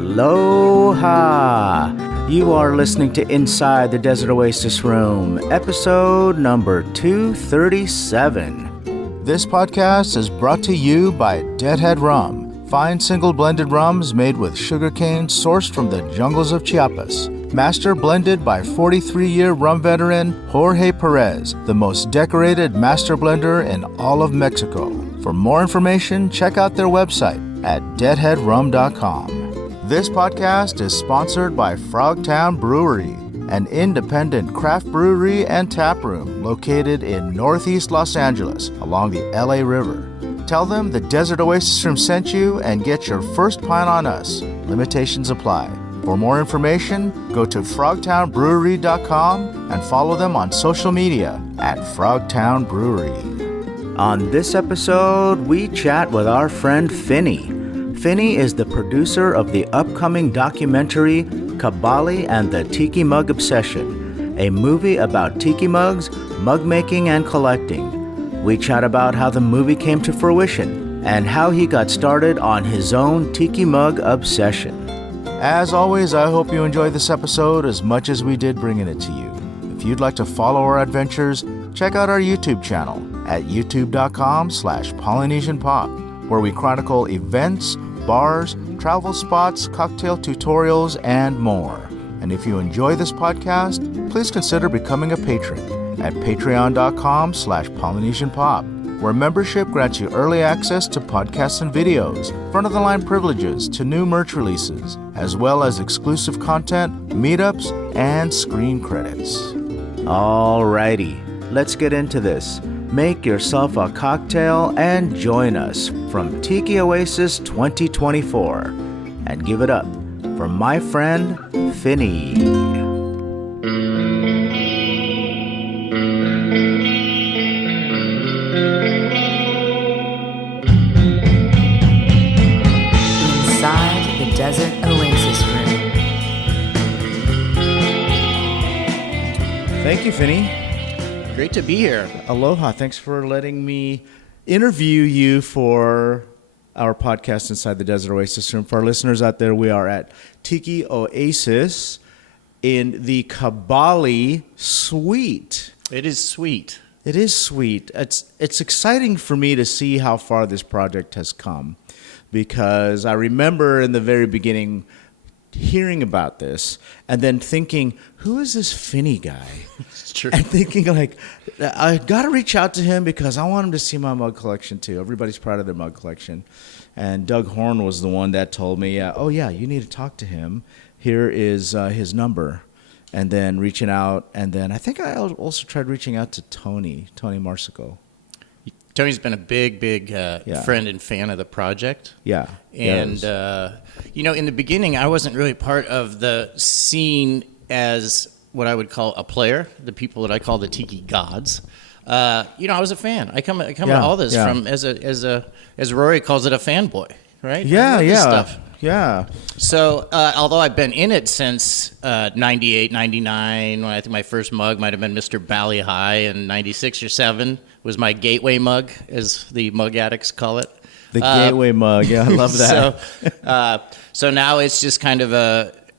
Aloha! You are listening to Inside the Desert Oasis Room, episode number 237. This podcast is brought to you by Deadhead Rum, fine single blended rums made with sugarcane sourced from the jungles of Chiapas. Master blended by 43-year rum veteran Jorge Perez, the most decorated master blender in all of Mexico. For more information, check out their website at deadheadrum.com. This podcast is sponsored by Frogtown Brewery, an independent craft brewery and tap room located in Northeast Los Angeles along the LA River. Tell them the Desert Oasis Room sent you and get your first pint on us. Limitations apply. For more information, go to frogtownbrewery.com and follow them on social media at Frogtown Brewery. On this episode, we chat with our friend Finny. Finny is the producer of the upcoming documentary Kabali and the Tiki Mug Obsession, a movie about tiki mugs, mug making, and collecting. We chat about how the movie came to fruition and how he got started on his own Tiki Mug Obsession. As always, I hope you enjoyed this episode as much as we did bringing it to you. If you'd like to follow our adventures, check out our YouTube channel at youtube.com/PolynesianPop, where we chronicle events, bars, travel spots, cocktail tutorials, and more. And if you enjoy this podcast, please consider becoming a patron at patreon.com/PolynesianPop, where membership grants you early access to podcasts and videos, front-of-the-line privileges to new merch releases, as well as exclusive content, meetups, and screen credits. Alrighty, let's get into this. Make yourself a cocktail and join us from Tiki Oasis 2024. And give it up for my friend, Finny. Desert Oasis Room. Thank you, Finny. Great to be here. Aloha. Thanks for letting me interview you for our podcast Inside the Desert Oasis Room. For our listeners out there, we are at Tiki Oasis in the Kabali suite. It is sweet. It is sweet. It's exciting for me to see how far this project has come, because I remember in the very beginning hearing about this and then thinking, who is this Finny guy? It's true. And thinking, like, I got to reach out to him because I want him to see my mug collection too. Everybody's proud of their mug collection. And Doug Horn was the one that told me, oh yeah, you need to talk to him. Here is his number. And then reaching out. And then I think I also tried reaching out to Tony Marsico. Tony's been a big friend and fan of the project. Yeah. And, in the beginning, I wasn't really part of the scene as what I would call a player, the people that I call the Tiki gods. I was a fan. I come to all this from as Rory calls it, a fanboy, right? Stuff. Yeah. So, although I've been in it since 98, 99, when I think my first mug might have been Mr. Bally High, and 96 or 7 was my gateway mug, as the mug addicts call it. The gateway mug, yeah, I love that. So now it's just kind of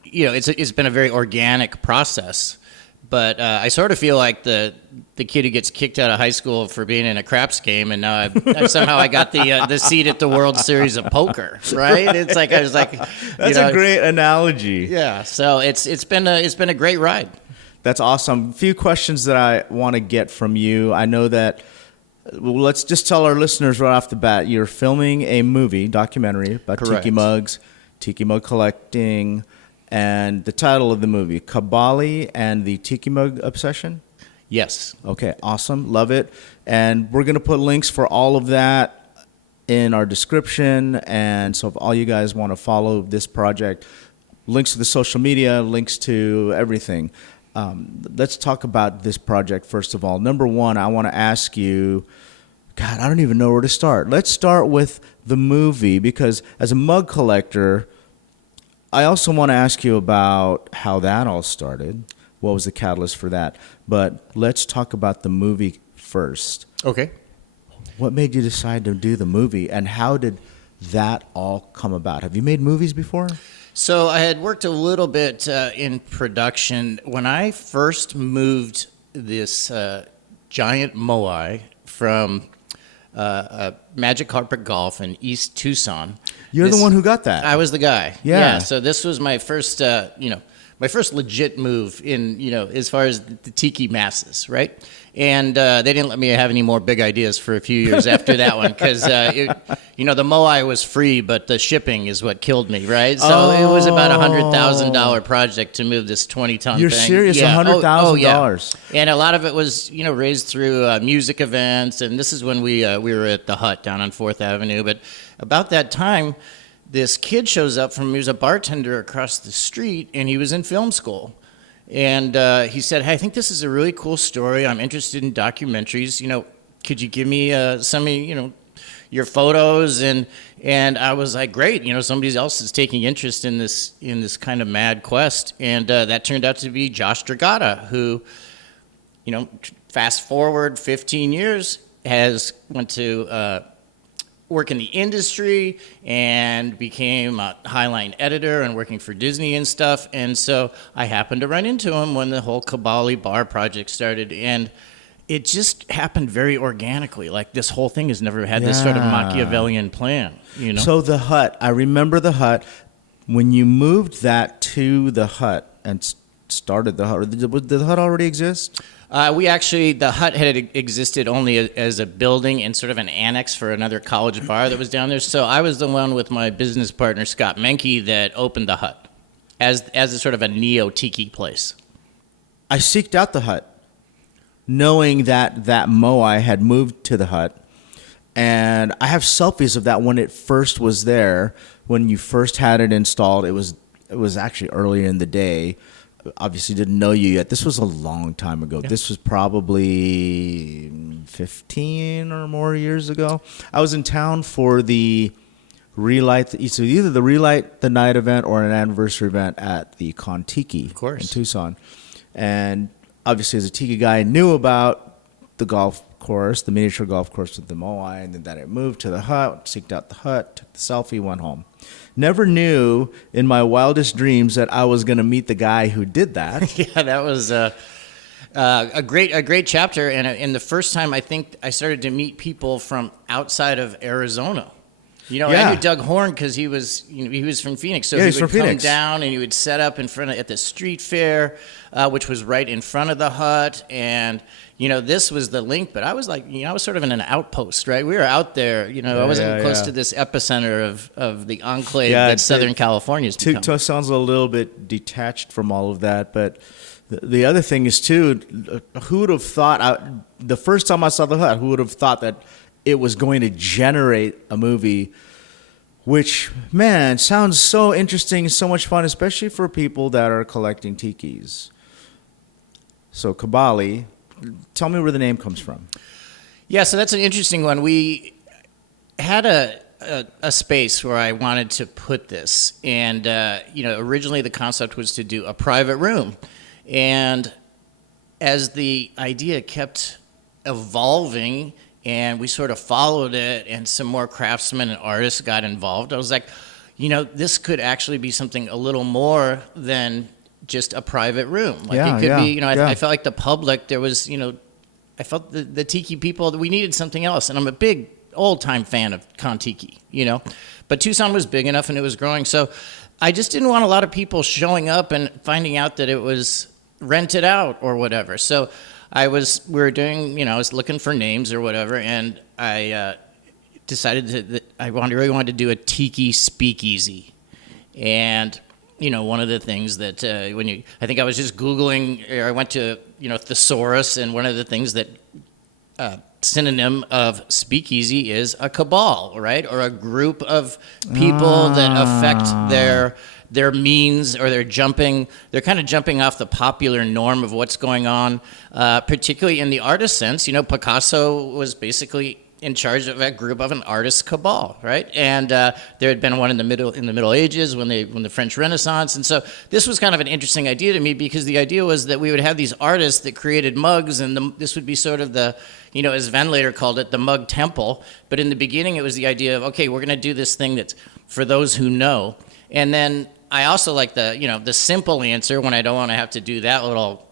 it's been a very organic process. But I sort of feel like the kid who gets kicked out of high school for being in a craps game, and now I somehow got the seat at the World Series of Poker, right? It's like I was like, that's a great analogy. Yeah, so it's been a great ride. That's awesome. A few questions that I want to get from you. I know that. Well, let's just tell our listeners right off the bat, you're filming a documentary about Correct. tiki mugs, tiki mug collecting. And the title of the movie, Kabali and the Tiki Mug Obsession? Yes. Okay, awesome. Love it. And we're going to put links for all of that in our description. And so if all you guys want to follow this project, links to the social media, links to everything. Let's talk about this project first of all. Number one, I want to ask you, God, I don't even know where to start. Let's start with the movie, because as a mug collector, I also want to ask you about how that all started. What was the catalyst for that? But let's talk about the movie first. Okay. What made you decide to do the movie, and how did that all come about? Have you made movies before? So I had worked a little bit in production when I first moved this giant moai from Magic Carpet Golf in East Tucson. You're the one who got that. I was the guy. Yeah. So this was my first, my first legit move in, as far as the tiki masses, right? And they didn't let me have any more big ideas for a few years after that one because, the moai was free, but the shipping is what killed me, right? So it was about $100,000 project to move this 20-ton thing. You're serious? Yeah. $100,000. And a lot of it was, raised through music events. And this is when we were at the Hut down on 4th Avenue. But about that time, this kid shows up he was a bartender across the street, and he was in film school. And he said, hey, I think this is a really cool story. I'm interested in documentaries. Could you give me some of, your photos? And I was like, great. Somebody else is taking interest in this kind of mad quest. And that turned out to be Josh Dragata, who, fast forward 15 years, went to work in the industry and became a Highline editor and working for Disney and stuff. And so I happened to run into him when the whole Kabali bar project started. And it just happened very organically. Like this whole thing has never had this sort of Machiavellian plan, So the Hut, I remember the Hut. When you moved that to the Hut and started the Hut, did the Hut already exist? The Hut had existed only as a building and sort of an annex for another college bar that was down there. So I was the one with my business partner, Scott Menke, that opened the Hut as a sort of a neo-tiki place. I seeked out the Hut, knowing that moai had moved to the Hut. And I have selfies of that when it first was there, when you first had it installed. It was actually earlier in the day. Obviously didn't know you yet. This was a long time ago. Yeah. This was probably 15 or more years ago. I was in town for the Relight, so either the Relight the Night event or an anniversary event at the Con Tiki in Tucson. And obviously as a Tiki guy, I knew about the golf course, the miniature golf course with the moai, and then that it moved to the Hut, seeked out the Hut, took the selfie, went home. Never knew in my wildest dreams that I was going to meet the guy who did that. Yeah, that was a great chapter, and the first time I think I started to meet people from outside of Arizona. I knew Doug Horn because he was from Phoenix, so he would come down and he would set up at the street fair, which was right in front of the Hut, and this was the link. But I was like, I was sort of in an outpost, right? We were out there, I wasn't close to this epicenter of the enclave that Southern California's become. Sounds a little bit detached from all of that, but the other thing is too, who would have thought? The first time I saw the Hut, who would have thought that it was going to generate a movie, which, man, sounds so interesting, so much fun, especially for people that are collecting tikis. So Kabali, tell me where the name comes from. Yeah, so that's an interesting one. We had a space where I wanted to put this, and originally the concept was to do a private room, and as the idea kept evolving and we sort of followed it and some more craftsmen and artists got involved, I was like, this could actually be something a little more than just a private room. Like it could be, I felt like the public, there was, I felt the tiki people, that we needed something else. And I'm a big old-time fan of Con Tiki, But Tucson was big enough and it was growing. So I just didn't want a lot of people showing up and finding out that it was rented out or whatever. So I was looking for names or whatever, and I decided that I really wanted to do a tiki speakeasy. And, one of the things that I think I was just Googling, or I went to, thesaurus, and one of the things that synonym of speakeasy is a cabal, right? Or a group of people that affect their means, or they're kind of jumping off the popular norm of what's going on, particularly in the artist sense. Picasso was basically in charge of a group of an artist cabal, right? And there had been one in the Middle Ages when the French Renaissance, and so this was kind of an interesting idea to me, because the idea was that we would have these artists that created mugs, and this would be sort of the, as Venn later called it, the mug temple. But in the beginning, it was the idea of, okay, we're going to do this thing that's for those who know, and then I also like the simple answer when I don't want to have to do that little,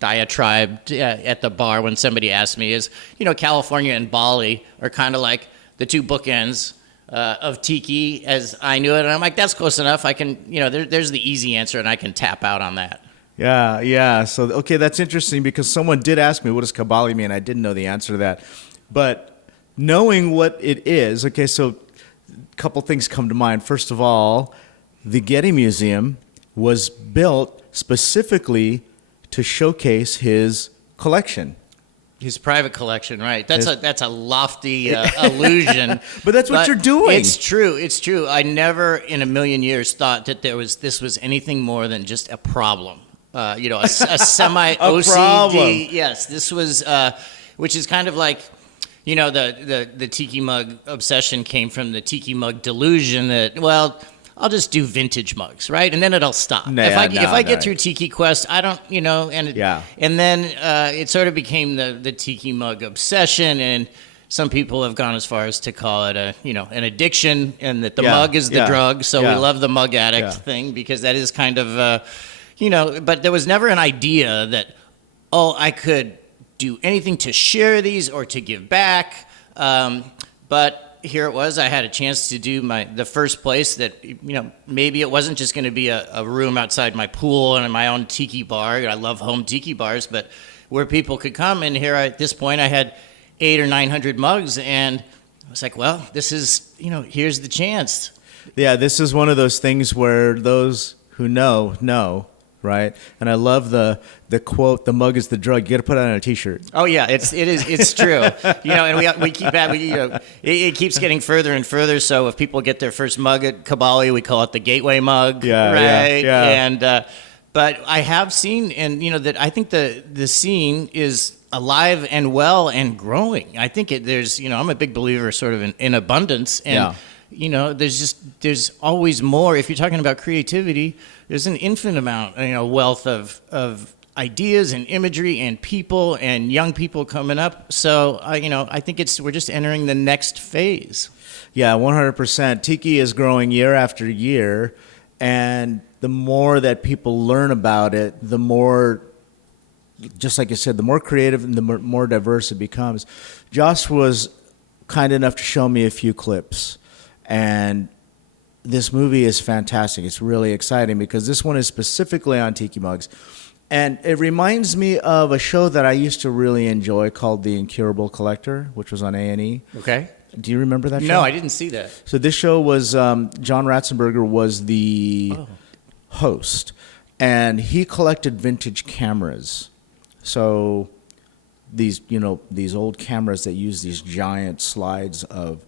diatribe at the bar when somebody asks me is, California and Bali are kind of like the two bookends of tiki as I knew it. And I'm like, that's close enough. I can, there's the easy answer and I can tap out on that. Yeah. So, okay, that's interesting because someone did ask me, what does Kabali mean? I didn't know the answer to that. But knowing what it is, okay, so a couple things come to mind. First of all, the Getty Museum was built specifically to showcase his collection. His private collection, right? That's a lofty illusion. But that's what you're doing. It's true. I never in a million years thought that this was anything more than just a problem. A semi OCD. Problem. Yes, this was, which is kind of like, the Tiki Mug obsession came from the Tiki Mug delusion that, well, I'll just do vintage mugs, right? And then it'll stop. If I get through Tiki Quest, I don't, and then it sort of became the Tiki Mug obsession, and some people have gone as far as to call it an addiction, and that the mug is the drug. So we love the mug addict thing because that is kind of, but there was never an idea that, I could do anything to share these or to give back. But here it was. I had a chance to do the first place that, maybe it wasn't just going to be a room outside my pool and my own tiki bar. I love home tiki bars, but where people could come. And here at this point, I had 800 or 900 mugs, and I was like, well, this is, here's the chance. Yeah, this is one of those things where those who know, right? And I love the quote, "The mug is the drug." You got to put it on a T-shirt. Oh yeah, it's true. And we keep having, it keeps getting further and further. So if people get their first mug at Kabali, we call it the gateway mug, right? Yeah. And but I have seen, and that I think the scene is alive and well and growing. I think there's, I'm a big believer sort of in abundance, and there's always more. If you're talking about creativity, there's an infinite amount, wealth of ideas and imagery and people and young people coming up. So, I think we're just entering the next phase. Yeah, 100%. Tiki is growing year after year, and the more that people learn about it, the more, just like you said, the more creative and the more diverse it becomes. Josh was kind enough to show me a few clips, and this movie is fantastic. It's really exciting because this one is specifically on tiki mugs. And it reminds me of a show that I used to really enjoy called The Incurable Collector, which was on A&E. Okay. Do you remember that show? No, I didn't see that. So this show was, John Ratzenberger was the host, and he collected vintage cameras. So these old cameras that use these giant slides of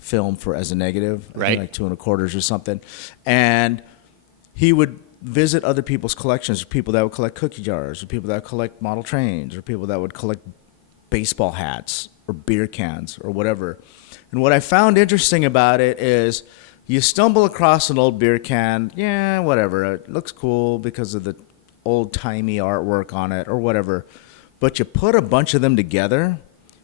film as a negative, right? Like 2 1/4 or something. And he would visit other people's collections, people that would collect cookie jars, or people that would collect model trains, or people that would collect baseball hats or beer cans or whatever. And what I found interesting about it is you stumble across an old beer can, whatever, it looks cool because of the old-timey artwork on it or whatever. But you put a bunch of them together,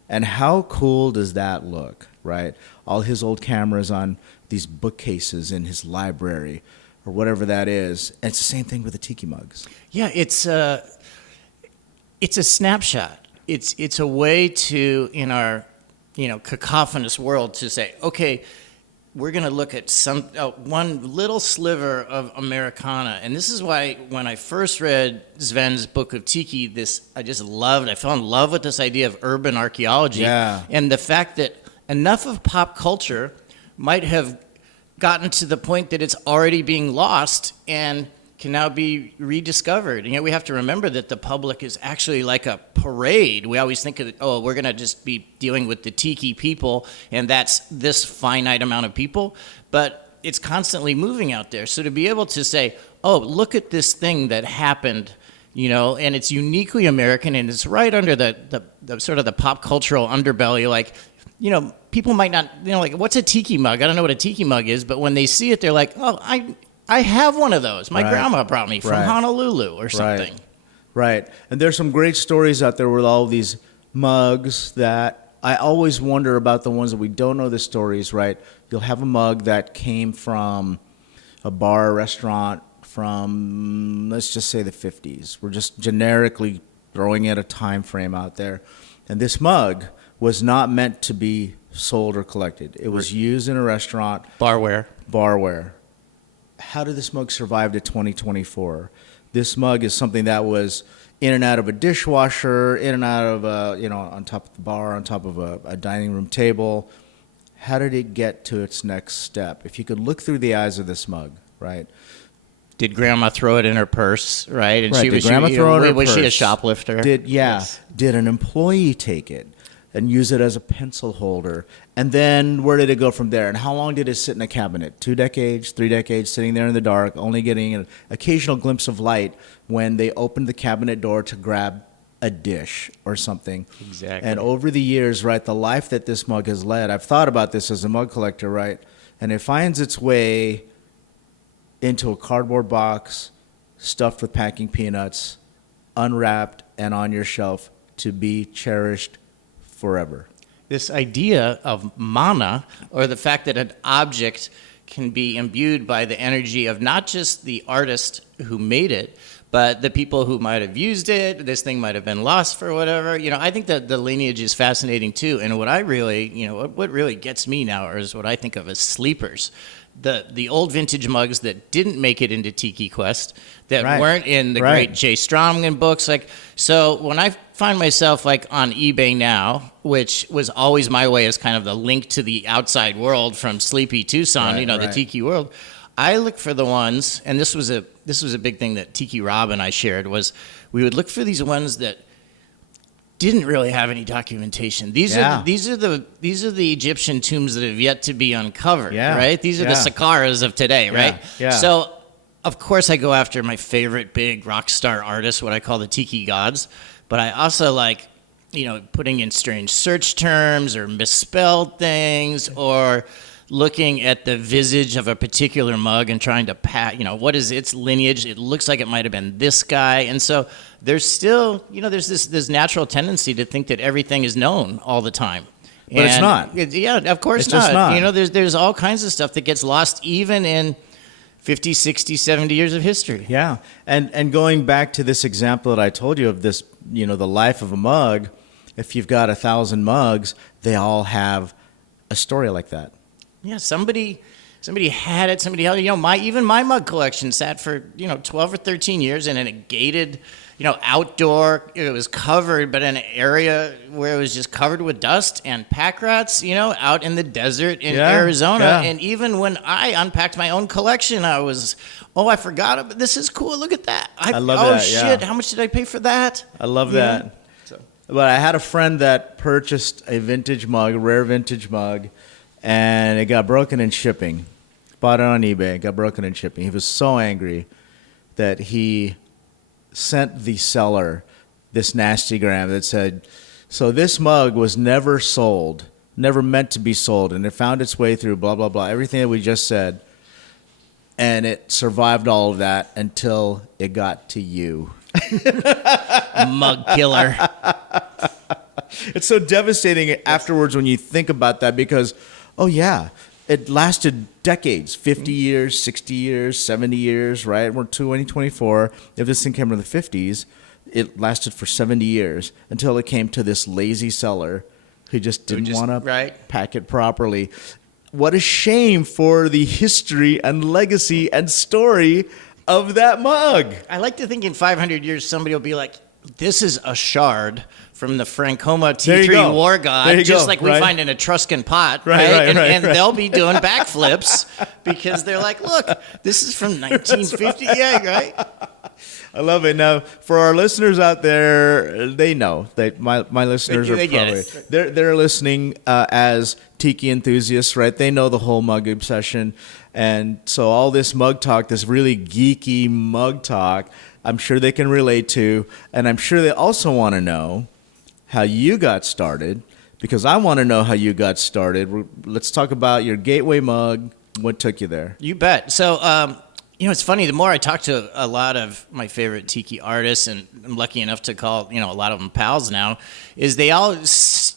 and how cool does that look, right? All his old cameras on these bookcases in his library or whatever that is. And it's the same thing with the tiki mugs. Yeah, it's a snapshot. It's a way to, in our cacophonous world, to say, okay, we're going to look at one little sliver of Americana. And this is why when I first read Sven's Book of Tiki, I just loved, I fell in love with this idea of urban archaeology. Yeah. And the fact that enough of pop culture might have gotten to the point that it's already being lost and can now be rediscovered. And yet we have to remember that the public is actually like a parade. We always think of, we're going to just be dealing with the tiki people, and that's this finite amount of people. But it's constantly moving out there. So to be able to say, look at this thing that happened, and it's uniquely American, and it's right under the sort of the pop cultural underbelly, like, people might not, like, what's a tiki mug? I don't know what a tiki mug is, but when they see it, they're like, I have one of those. My grandma brought me from Honolulu or something. Right. And there's some great stories out there with all these mugs that I always wonder about, the ones that we don't know the stories, right? You'll have a mug that came from a bar or restaurant from, let's just say, the 50s. We're just generically throwing at a time frame out there. And this mug was not meant to be sold or collected. It was used in a restaurant. Barware. How did this mug survive to 2024? This mug is something that was in and out of a dishwasher, in and out of on top of the bar, on top of a dining room table. How did it get to its next step? If you could look through the eyes of this mug, right? Did Grandma throw it in her purse, right? And Right. she Did was Grandma throw it in her was she a purse? shoplifter? Yes. Did an employee take it and use it as a pencil holder? And then where did it go from there? And how long did it sit in a cabinet? 2 decades, 3 decades, sitting there in the dark, only getting an occasional glimpse of light when they opened the cabinet door to grab a dish or something. Exactly. And over the years, right, the life that this mug has led, I've thought about this as a mug collector, right? And it finds its way into a cardboard box stuffed with packing peanuts, unwrapped and on your shelf to be cherished forever. This idea of mana, or the fact that an object can be imbued by the energy of not just the artist who made it, but the people who might have used it. This thing might have been lost for whatever. I think that the lineage is fascinating too. And what I really, what really gets me now is what I think of as sleepers. The old vintage mugs that didn't make it into Tiki Quest, that weren't in the great Jay Stromgen books. So when I find myself on eBay now, which was always my way as kind of the link to the outside world from Sleepy Tucson, the Tiki world, I look for the ones, and this was a big thing that Tiki Rob and I shared, was we would look for these ones that didn't really have any documentation. These are the Egyptian tombs that have yet to be uncovered, right? These are the Sakkaras of today, right? Yeah. So, of course, I go after my favorite big rock star artists, what I call the Tiki gods, but I also like, putting in strange search terms or misspelled things, or looking at the visage of a particular mug and trying to what is its lineage? It looks like it might have been this guy. And so there's still, there's this natural tendency to think that everything is known all the time. But it's not. Of course it's just not. There's all kinds of stuff that gets lost even in 50, 60, 70 years of history. Yeah. And going back to this example that I told you of this, the life of a mug, if you've got 1,000 mugs, they all have a story like that. Yeah, somebody had it. Somebody held it. Even my mug collection sat for 12 or 13 years in a gated, outdoor. It was covered, but in an area where it was just covered with dust and pack rats. Out in the desert in Arizona. Yeah. And even when I unpacked my own collection, I was, I forgot it. But this is cool. Look at that. I love that. Oh shit! How much did I pay for that? I love that. So. But I had a friend that purchased a vintage mug, a rare vintage mug, and it got broken in shipping. Bought it on eBay, got broken in shipping. He was so angry that he sent the seller this nastygram that said, so this mug was never sold, never meant to be sold, and it found its way through blah, blah, blah, everything that we just said, and it survived all of that until it got to you. Mug killer. It's so devastating afterwards when you think about that because, oh yeah, it lasted decades, 50 years, 60 years, 70 years, right? We're 2024. If this thing came from the 50s, it lasted for 70 years until it came to this lazy seller who just didn't want to pack it properly. What a shame for the history and legacy and story of that mug. I like to think in 500 years somebody will be like, this is a shard from the Francoma T3 war god, just like we find in Etruscan pot, right? And they'll be doing backflips because they're like, look, this is from 1950, right? I love it. Now, for our listeners out there, they know that my listeners are probably they're listening as Tiki enthusiasts, right? They know the whole mug obsession, and so all this mug talk, this really geeky mug talk, I'm sure they can relate to, and I'm sure they also want to know how you got started, because I want to know how you got started. Let's talk about your gateway mug. What took you there? You bet. So, it's funny. The more I talk to a lot of my favorite Tiki artists, and I'm lucky enough to call, a lot of them pals now, is they all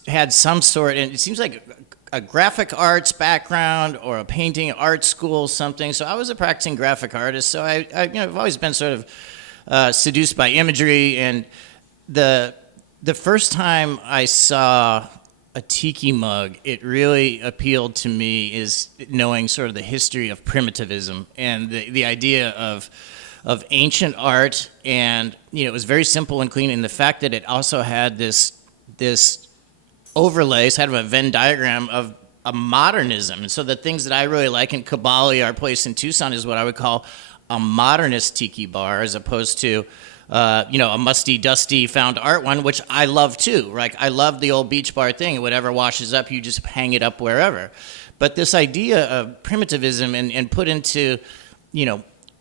had some sort, and it seems like a graphic arts background or a painting art school, something. So I was a practicing graphic artist. So I've always been sort of seduced by imagery. And the first time I saw a tiki mug, it really appealed to me is knowing sort of the history of primitivism and the idea of ancient art. And it was very simple and clean, and the fact that it also had this overlay, kind of a Venn diagram of a modernism. And so the things that I really like in Kabali, our place in Tucson, is what I would call a modernist tiki bar, as opposed to a musty, dusty found art one, which I love too. Like, I love the old beach bar thing. Whatever washes up, you just hang it up wherever. But this idea of primitivism and put into,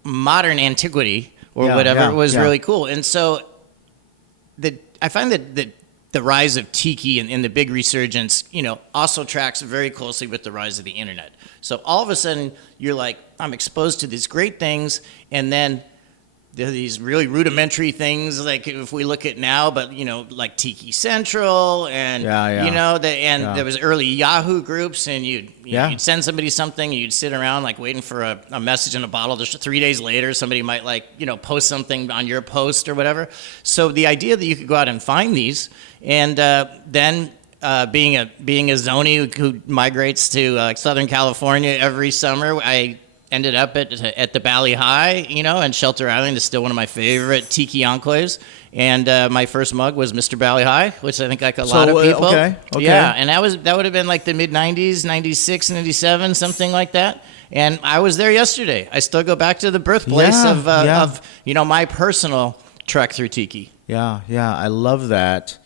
modern antiquity or whatever was really cool. And so I find that the rise of tiki and the big resurgence, also tracks very closely with the rise of the internet. So all of a sudden, you're like, I'm exposed to these great things, and then there are these really rudimentary things, like if we look at now, but like Tiki Central, and there was early Yahoo groups, and you'd send somebody something, and you'd sit around like waiting for a message in a bottle. Just 3 days later, somebody might post something on your post or whatever. So the idea that you could go out and find these, and then being a Zoni who migrates to Southern California every summer, I ended up at the Bali High, and Shelter Island is still one of my favorite tiki enclaves. And my first mug was Mr. Bali High, which I think like a lot of people. Okay. Yeah, and that would have been like the mid-'90s, 96, 97, something like that. And I was there yesterday. I still go back to the birthplace of my personal trek through tiki. Yeah, I love that.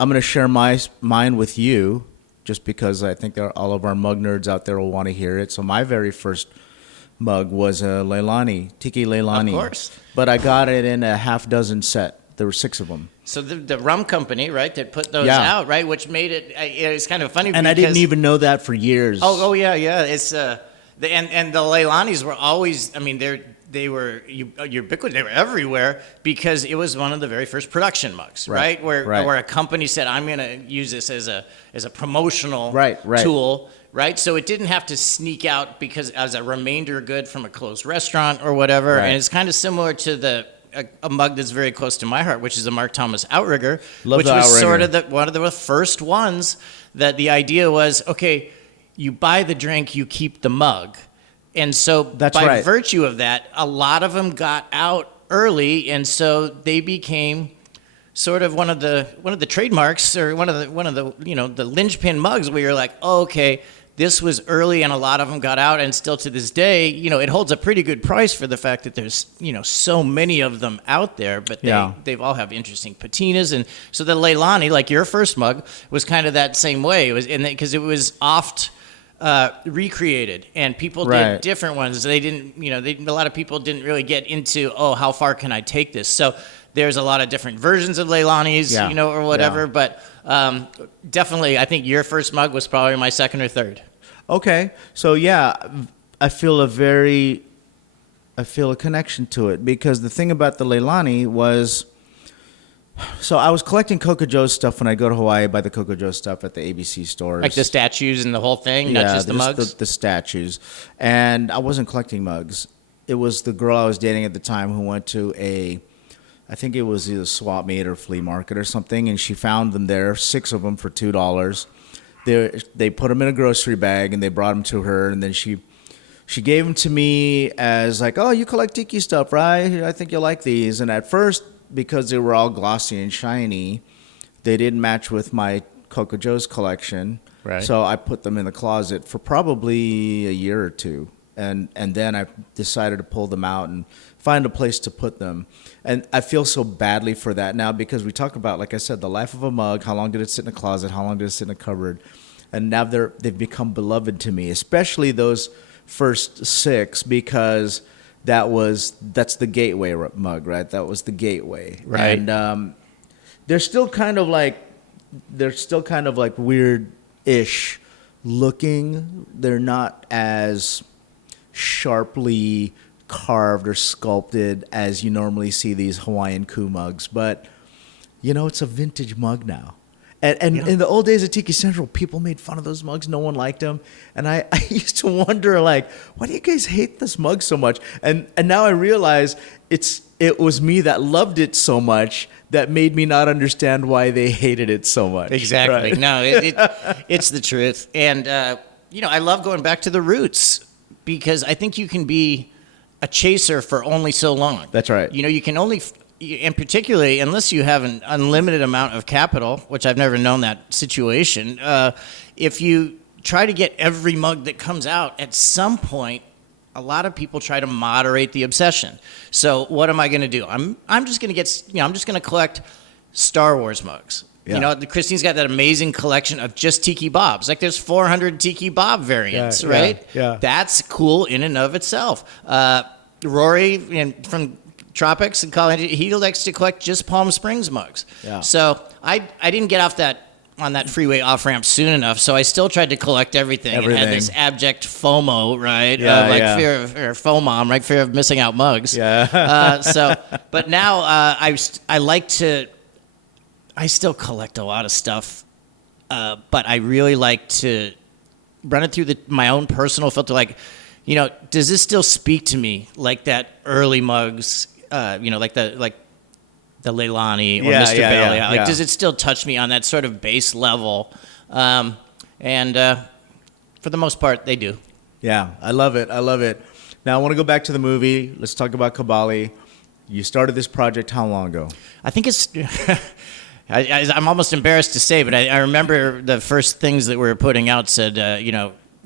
I'm going to share mine with you, just because I think all of our mug nerds out there will want to hear it. So my very first mug was a Leilani, Tiki Leilani. Of course. But I got it in a half dozen set. There were 6 of them. So the rum company, right, that put those out, right, which made it's kind of funny. And I didn't even know that for years. Oh yeah. It's and the Leilanis were always, they were ubiquitous. They were everywhere because it was one of the very first production mugs, right? Where a company said, "I'm going to use this as a promotional tool," right? So it didn't have to sneak out because as a remainder good from a closed restaurant or whatever. Right. And it's kind of similar to a mug that's very close to my heart, which is the Mark Thomas Outrigger, Love which the was Outrigger. sort of one of the first ones that the idea was, okay, you buy the drink, you keep the mug. And so by virtue of that, a lot of them got out early, and so they became sort of one of the trademarks, or one of the the linchpin mugs where you're like, oh, okay, this was early, and a lot of them got out, and still to this day, it holds a pretty good price for the fact that there's so many of them out there, but they've all have interesting patinas. And so the Leilani, like your first mug, was kind of that same way. It was because it was oft recreated, and people did different ones. They didn't, a lot of people didn't really get into, how far can I take this? So there's a lot of different versions of Leilanis, or whatever. But definitely, I think your first mug was probably my second or third. Okay, so I feel a connection to it, because the thing about the Leilani was, so I was collecting Coco Joe's stuff when I go to Hawaii. Buy the Coco Joe stuff at the ABC stores, like the statues and the whole thing, not just the mugs. The statues, and I wasn't collecting mugs. It was the girl I was dating at the time who went to I think it was either swap meet or flea market or something, and she found them there, 6 of them for $2. They put them in a grocery bag and they brought them to her, and then she gave them to me as like, oh, you collect tiki stuff, right? I think you'll like these. And at first, because they were all glossy and shiny, they didn't match with my Coco Joe's collection. Right. So I put them in the closet for probably a year or two. And then I decided to pull them out and find a place to put them. And I feel so badly for that now, because we talk about, like I said, the life of a mug. How long did it sit in a closet? How long did it sit in a cupboard? And now they've become beloved to me, especially those first 6, because that's the gateway mug, right? That was the gateway. Right. And they're still kind of like weird-ish looking. They're not as sharply carved or sculpted as you normally see these Hawaiian ku mugs, but it's a vintage mug now. And in the old days of Tiki Central, people made fun of those mugs. No one liked them. And I used to wonder, like, why do you guys hate this mug so much? And now I realize it was me that loved it so much that made me not understand why they hated it so much. Exactly. Right? No, it's the truth. And, I love going back to the roots because I think you can be a chaser for only so long. That's right. You can only, and particularly unless you have an unlimited amount of capital, which I've never known that situation, if you try to get every mug that comes out, at some point, a lot of people try to moderate the obsession. So what am I going to do? I'm just going to I'm just going to collect Star Wars mugs. Yeah. Christine's got that amazing collection of just Tiki Bobs. Like there's 400 Tiki Bob variants, right? Yeah. That's cool in and of itself. Rory from Tropics in college, he likes to collect just Palm Springs mugs. Yeah. So I didn't get off on that freeway off ramp soon enough, so I still tried to collect everything. And had this abject FOMO, right? Fear of or FOMOM, right? Fear of missing out mugs. Yeah. But now I still collect a lot of stuff, but I really like to run it through my own personal filter. Like, does this still speak to me like that early mugs? Like the Leilani or Mr. Bailey. Does it still touch me on that sort of base level? And for the most part, they do. Yeah, I love it. Now I want to go back to the movie. Let's talk about Kabali. You started this project how long ago? I think it's. I'm almost embarrassed to say, but I remember the first things that we were putting out said,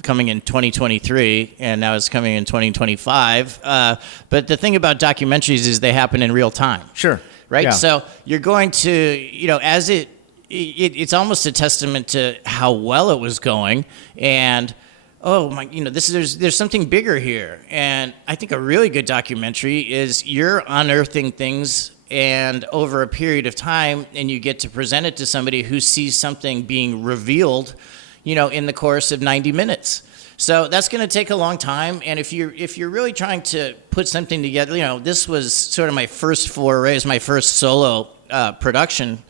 coming in 2023, and now it's coming in 2025. But the thing about documentaries is they happen in real time. Sure. Right? Yeah. So you're going to, as it's almost a testament to how well it was going, and there's something bigger here. And I think a really good documentary is you're unearthing things and over a period of time, and you get to present it to somebody who sees something being revealed, in the course of 90 minutes. So that's going to take a long time. And if you're really trying to put something together, this was sort of my first foray, it was my first solo production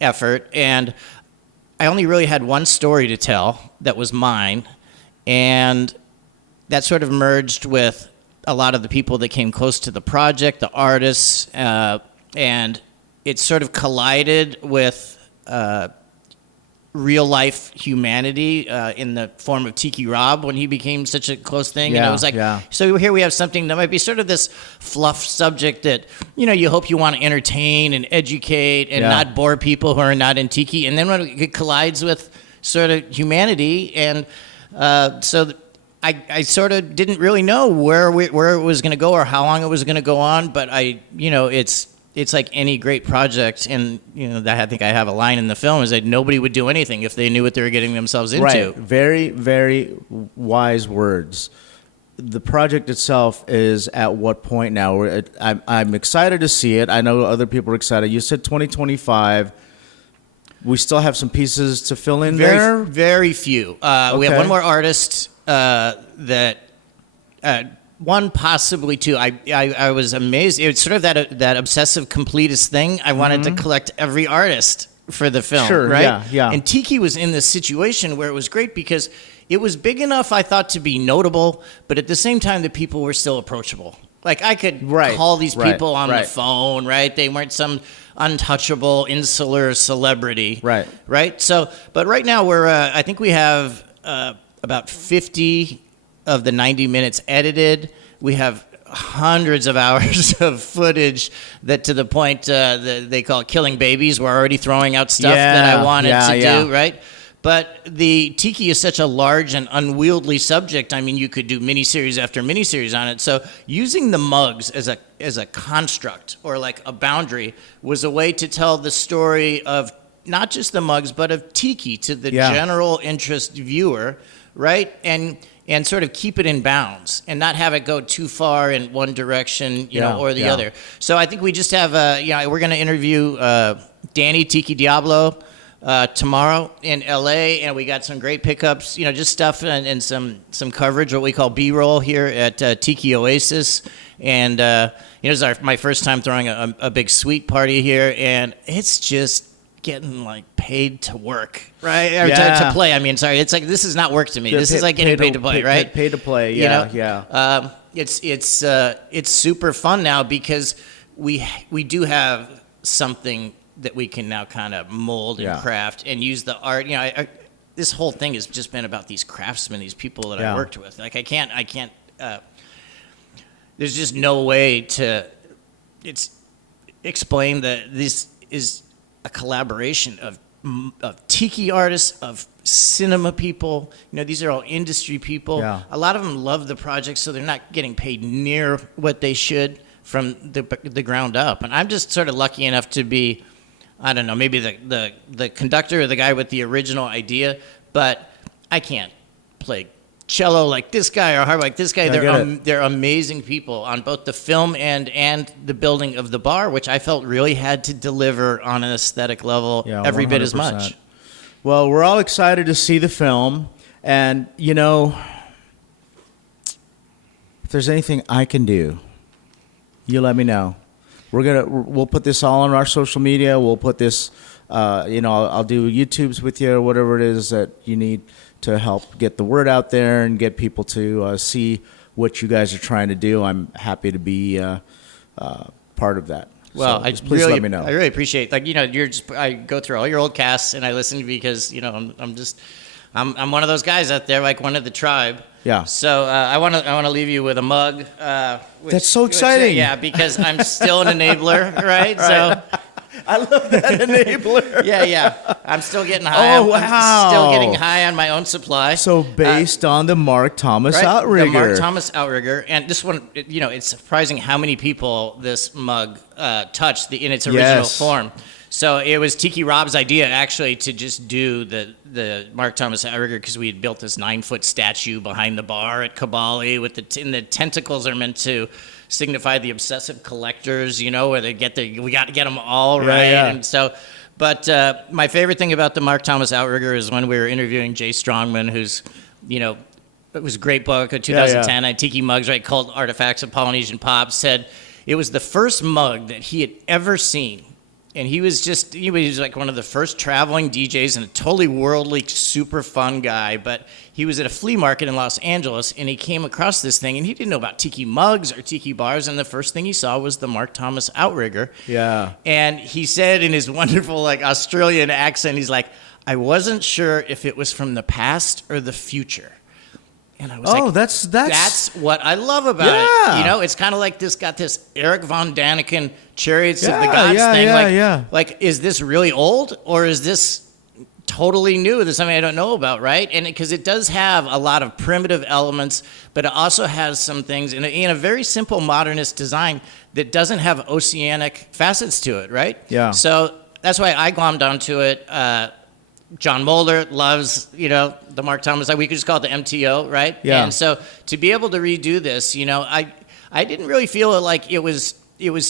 effort, and I only really had one story to tell that was mine, and that sort of merged with a lot of the people that came close to the project, the artists, and it sort of collided with real life humanity in the form of Tiki Rob when he became such a close thing. And it was like, so here we have something that might be sort of this fluff subject that, you hope you want to entertain and educate and not bore people who are not in Tiki. And then when it collides with sort of humanity, and so I sort of didn't really know where it was going to go or how long it was going to go on, but it's like any great project, and that I think I have a line in the film is that nobody would do anything if they knew what they were getting themselves into. Right. Very, very wise words. The project itself is at what point now? I'm excited to see it. I know other people are excited. You said 2025. We still have some pieces to fill in there? Very few. We have one more artist that... one, possibly two. I was amazed. It's sort of that obsessive completist thing. I wanted to collect every artist for the film, right? Yeah. And Tiki was in this situation where it was great because it was big enough, I thought, to be notable, but at the same time, the people were still approachable. Like I could call these people on the phone, right? They weren't some untouchable, insular celebrity, right? So, but right now I think we have about 50 of the 90 minutes edited. We have hundreds of hours of footage that, to the point that they call it killing babies, we're already throwing out stuff that I wanted to do, right? But the Tiki is such a large and unwieldy subject. I mean, you could do miniseries after miniseries on it. So using the mugs as a construct or like a boundary was a way to tell the story of not just the mugs, but of Tiki to the general interest viewer, right? And sort of keep it in bounds and not have it go too far in one direction, or the other. So I think we just have, we're going to interview Danny Tiki Diablo tomorrow in LA, and we got some great pickups, just stuff and some coverage, what we call B-roll here at Tiki Oasis. And it's my first time throwing a big suite party here, and it's just getting like paid to work, right? Or to play. I mean, sorry, it's like this is not work to me. This is like getting paid to play, right? Paid to play. You Yeah, know? yeah. It's super fun now because we do have something that we can now kind of mold and craft and use the art. You know, this whole thing has just been about these craftsmen, these people that I worked with. Like I can't. There's just no way to explain that this is a collaboration of tiki artists, of cinema people. You know, these are all industry people. Yeah. A lot of them love the project, so they're not getting paid near what they should from the ground up. And I'm just sort of lucky enough to be, I don't know, maybe the conductor or the guy with the original idea, but I can't play cello like this guy or harp like this guy. They're amazing people on both the film and the building of the bar, which I felt really had to deliver on an aesthetic level every bit as 100%. much. Well, we're all excited to see the film, and you know, if there's anything I can do, you let me know. We'll put this all on our social media. We'll put this, I'll do YouTubes with you or whatever it is that you need to help get the word out there and get people to see what you guys are trying to do. I'm happy to be part of that. Well, so please let me know. I really appreciate, like, you know, I go through all your old casts and I listen because, you know, I'm one of those guys out there, like one of the tribe. Yeah. So I want to leave you with a mug. That's so exciting. Yeah, because I'm still an enabler, right? So I love that enabler. Yeah. I'm still getting high. Oh, wow. I'm still getting high on my own supply. So based on the Mark Thomas right? Outrigger. The Mark Thomas Outrigger. And this one, you know, it's surprising how many people this mug touched in its original form. So it was Tiki Rob's idea, actually, to just do the Mark Thomas Outrigger because we had built this 9-foot statue behind the bar at Kabali with and the tentacles are meant to signify the obsessive collectors, you know, where we got to get them all right. Yeah. And so, but my favorite thing about the Mark Thomas Outrigger is when we were interviewing Jay Strongman, who's, you know, it was a great book, 2010, on Tiki Mugs, right, called Artifacts of Polynesian Pop, said it was the first mug that he had ever seen. And he was like one of the first traveling DJs and a totally worldly, super fun guy. But he was at a flea market in Los Angeles, and he came across this thing, and he didn't know about tiki mugs or tiki bars. And the first thing he saw was the Mark Thomas Outrigger. Yeah. And he said in his wonderful, like, Australian accent, he's like, I wasn't sure if it was from the past or the future. And I was like, that's what I love about it. You know, it's kind of like got this Eric Von Daniken Chariots of the Gods thing. Like, is this really old or is this totally new? There's something I don't know about, right? And because it does have a lot of primitive elements, but it also has some things in a very simple modernist design that doesn't have oceanic facets to it, right? Yeah. So that's why I glommed onto it. John Mulder loves, you know, the Mark Thomas. We could just call it the MTO, right? Yeah. And so to be able to redo this, you know, I didn't really feel like it was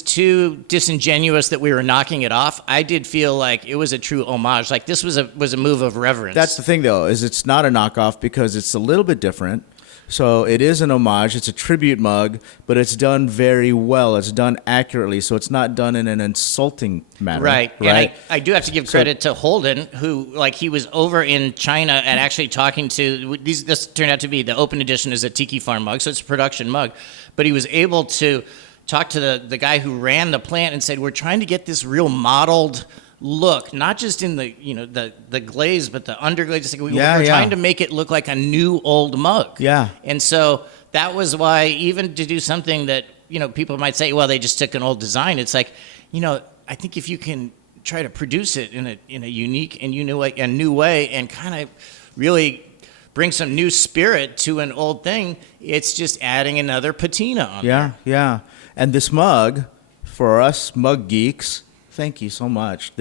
too disingenuous that we were knocking it off. I did feel like it was a true homage. Like this was a move of reverence. That's the thing, though, is it's not a knockoff because it's a little bit different. So it is an homage. It's a tribute mug, but it's done very well. It's done accurately, so it's not done in an insulting manner. Right. And I do have to give credit to Holden, who, like, he was over in China and actually talking to this turned out to be the open edition is a Tiki Farm mug, so it's a production mug. But he was able to talk to the guy who ran the plant and said, we're trying to get this real modeled look, not just in the, you know, the glaze, but the underglaze. We're trying to make it look like a new old mug. Yeah. And so that was why, even to do something that, you know, people might say, well, they just took an old design. It's like, you know, I think if you can try to produce it in a unique and new way and kind of really bring some new spirit to an old thing, it's just adding another patina on there. Yeah. And this mug, for us mug geeks, thank you so much.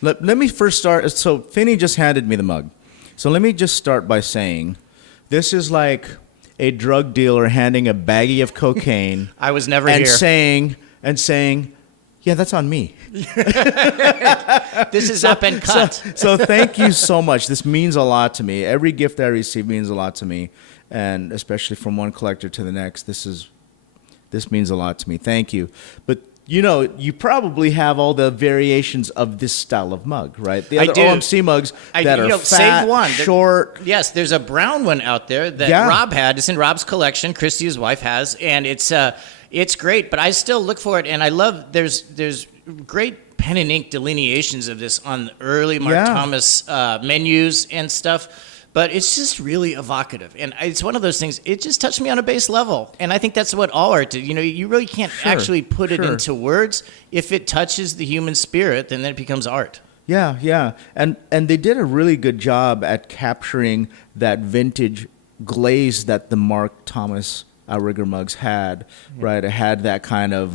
Let me first start. So Finny just handed me the mug. So let me just start by saying, this is like a drug dealer handing a baggie of cocaine. I was never and here. saying, yeah, that's on me. This has not been cut. So thank you so much. This means a lot to me. Every gift I receive means a lot to me, and especially from one collector to the next. This means a lot to me. Thank you. But you probably have all the variations of this style of mug, right? The I other do. OMC mugs that are fat, save one. short. Yes, there's a brown one out there that Rob had. It's in Rob's collection. Christy, his wife, has, and it's great. But I still look for it, and I love. There's great pen and ink delineations of this on the early Mark Thomas menus and stuff. But it's just really evocative. And it's one of those things, it just touched me on a base level. And I think that's what all art did. You really can't actually put it into words. If it touches the human spirit, then it becomes art. Yeah. And they did a really good job at capturing that vintage glaze that the Mark Thomas Outrigger mugs had, right? It had that kind of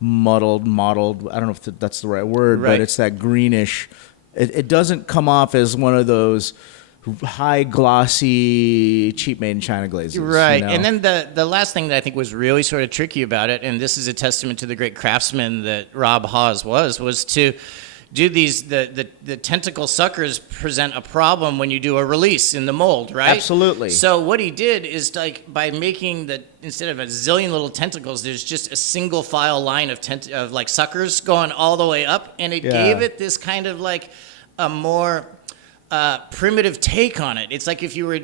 mottled, I don't know if that's the right word, but it's that greenish. It doesn't come off as one of those high glossy cheap made in China glazes, right? And then the last thing that I think was really sort of tricky about it, and this is a testament to the great craftsman that Rob Hawes was to do these the tentacle suckers present a problem when you do a release in the mold, right? Absolutely. So what he did is by making instead of a zillion little tentacles, there's just a single file line of like suckers going all the way up, and it gave it this kind of like a more primitive take on it. It's like if you were,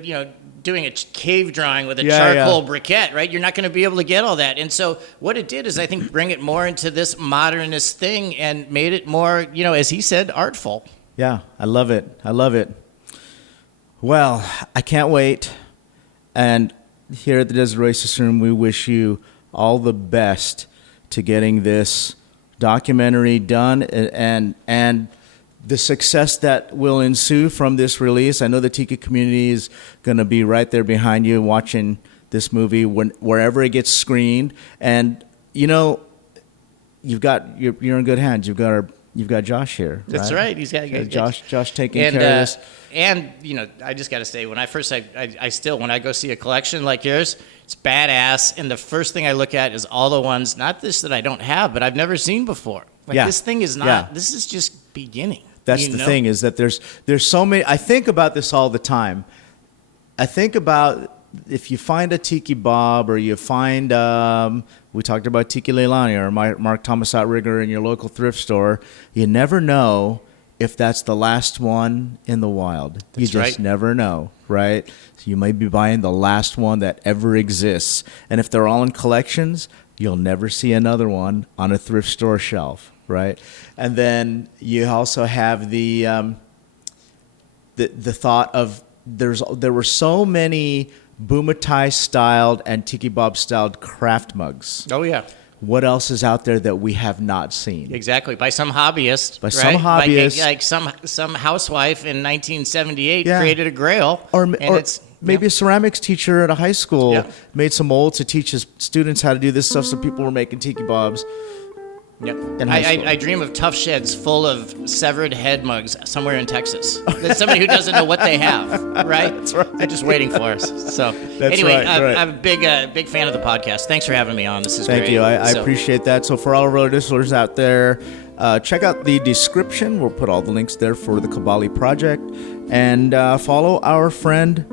doing a cave drawing with a charcoal briquette, right? You're not going to be able to get all that. And so what it did is, I think, bring it more into this modernist thing and made it more, as he said, artful. Yeah, I love it. Well, I can't wait. And here at the Desert Oasis Room, we wish you all the best to getting this documentary done and the success that will ensue from this release. I know the Tiki community is going to be right there behind you watching this movie wherever it gets screened. And, you're in good hands. You've got Josh here. That's right. He's got Josh taking care of this. And, I just got to say, when I go see a collection like yours, it's badass. And the first thing I look at is all the ones, not this that I don't have, but I've never seen before. This thing is not, this is just beginning. That's the thing, is that there's so many. I think about this all the time. I think about if you find a Tiki Bob, or you find, we talked about Tiki Leilani or Mark Thomas Outrigger in your local thrift store, you never know if that's the last one in the wild. You just never know, right? So you might be buying the last one that ever exists. And if they're all in collections, you'll never see another one on a thrift store shelf. Right, and then you also have the thought of there were so many Bumatai styled and Tiki Bob styled craft mugs. Oh yeah. What else is out there that we have not seen? Exactly, by some hobbyist. Like some housewife in 1978 created a grail, or maybe a ceramics teacher at a high school made some molds to teach his students how to do this stuff. So people were making Tiki Bobs. Yep. I dream of tough sheds full of severed head mugs somewhere in Texas. There's somebody who doesn't know what they have, right? That's right. They're just waiting for us. So I'm a big fan of the podcast. Thanks for having me on. This is great. Thank you. I appreciate that. So for all of our listeners out there, check out the description. We'll put all the links there for the Kabali project. And follow our friend,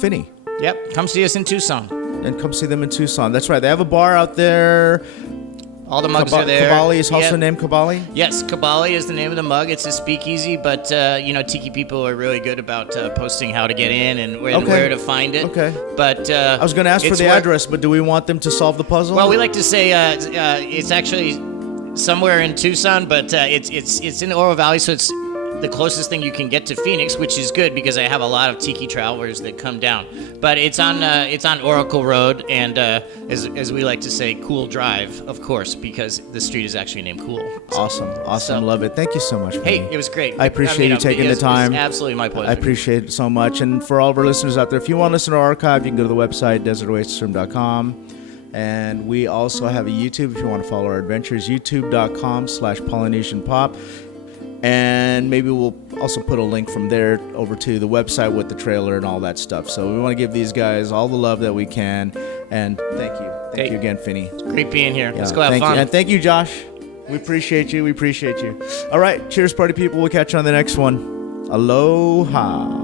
Finny. Yep. Come see us in Tucson. And come see them in Tucson. That's right. They have a bar out there. All the mugs are there. Kabali is also named Kabali? Yes, Kabali is the name of the mug. It's a speakeasy, but Tiki people are really good about posting how to get in and where to find it. Okay. But I was going to ask for the address, but do we want them to solve the puzzle? Well, we like to say it's actually somewhere in Tucson, but it's in the Oro Valley, so it's the closest thing you can get to Phoenix, which is good because I have a lot of Tiki travelers that come down. But it's on Oracle Road, and as we like to say, Cool Drive, of course, because the street is actually named Cool. So. Awesome, love it. Thank you so much. Hey, it was great. I appreciate you taking the time. It's absolutely my pleasure. I appreciate it so much. And for all of our listeners out there, if you want to listen to our archive, you can go to the website desertoasisroom.com. And we also have a YouTube if you want to follow our adventures, youtube.com/PolynesianPop. And maybe we'll also put a link from there over to the website with the trailer and all that stuff. So we want to give these guys all the love that we can. And thank you. Thank you again, Finny. It's great being here. Let's go have fun. And thank you, Josh. We appreciate you. All right. Cheers, party people. We'll catch you on the next one. Aloha.